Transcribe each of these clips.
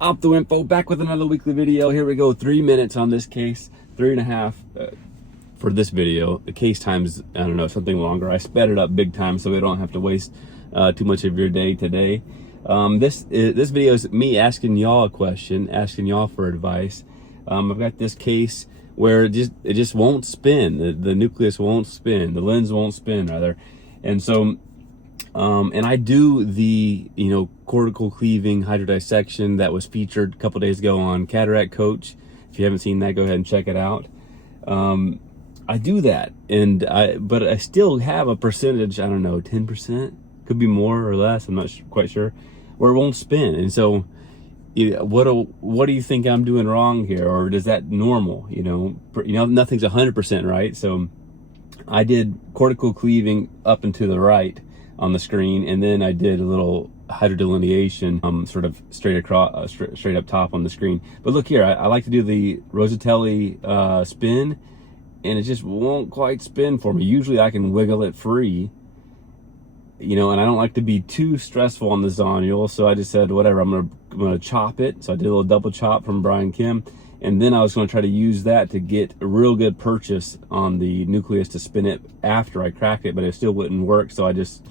OPHTHO info, back with another weekly video. Here we go, 3 minutes on this case, 3.5 for this video. The case time's, I don't know, something longer. I sped it up big time so we don't have to waste too much of your day today. This video is me asking y'all a question, asking y'all for advice. I've got this case where it just won't spin. The nucleus won't spin, the lens won't spin rather. And so and I do the, cortical cleaving hydrodissection that was featured a couple days ago on Cataract Coach. If you haven't seen that, go ahead and check it out. I do that, but I still have a percentage, I don't know, 10%, could be more or less, I'm not quite sure, where it won't spin. And so, what do you think I'm doing wrong here, or is that normal? Nothing's 100% right. So I did cortical cleaving up and to the right on the screen, and then I did a little hydrodelineation sort of straight across, straight up top on the screen. But look here, I like to do the Rosatelli spin, and it just won't quite spin for me. Usually I can wiggle it free, and I don't like to be too stressful on the zonule, so I just said, whatever, I'm gonna chop it. So I did a little double chop from Brian Kim, and then I was gonna try to use that to get a real good purchase on the nucleus to spin it after I cracked it, but it still wouldn't work. So it's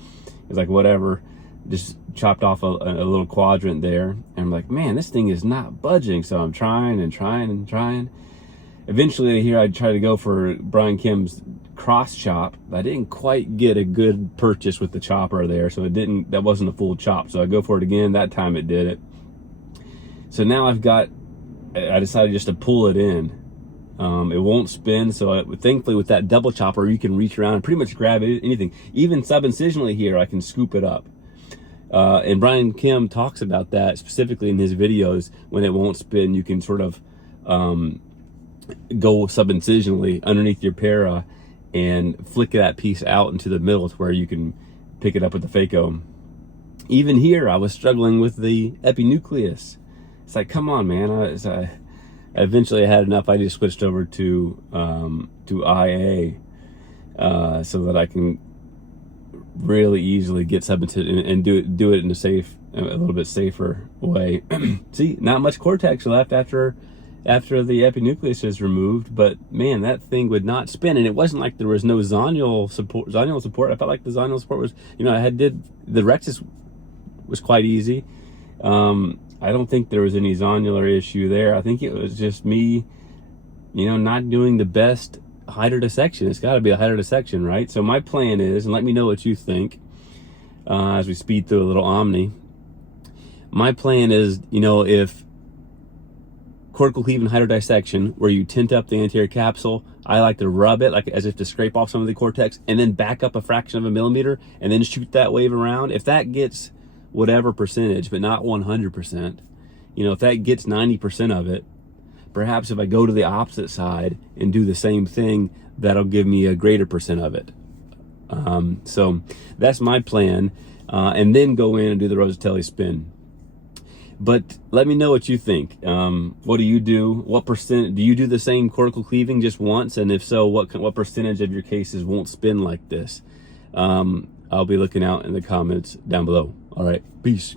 like, whatever, just chopped off a little quadrant there. And I'm like, man, this thing is not budging. So I'm trying and trying and trying. Eventually here I tried to go for Brian Kim's cross chop. I didn't quite get a good purchase with the chopper there. So that wasn't a full chop. So I go for it again. That time it did it. So now I decided just to pull it in. It won't spin, so thankfully with that double chopper you can reach around and pretty much grab anything. Even sub-incisionally here I can scoop it up. And Brian Kim talks about that specifically in his videos. When it won't spin, you can sort of go sub-incisionally underneath your para and flick that piece out into the middle to where you can pick it up with the phaco. Even here I was struggling with the epinucleus. It's like, come on, man. Eventually I had enough. I just switched over to IA so that I can really easily get substituted and do it in a little bit safer way. See, not much cortex left after the epinucleus is removed, but man, that thing would not spin. And it wasn't like there was no zonule support. I felt like the zonule support was, the rectus was quite easy. I don't think there was any zonular issue there. I think it was just me, not doing the best hydrodissection. It's got to be a hydrodissection, right? So my plan is, and let me know what you think as we speed through a little Omni. My plan is, if cortical cleaving hydrodissection, where you tint up the anterior capsule, I like to rub it like as if to scrape off some of the cortex, and then back up a fraction of a millimeter, and then shoot that wave around. If that gets whatever percentage, but not 100%, if that gets 90% of it, perhaps if I go to the opposite side and do the same thing, that'll give me a greater percent of it. So that's my plan, and then go in and do the Rosatelli spin. But let me know what you think. What do you do? What percent do you do the same cortical cleaving just once? And if so, what percentage of your cases won't spin like this? I'll be looking out in the comments down below. All right, peace.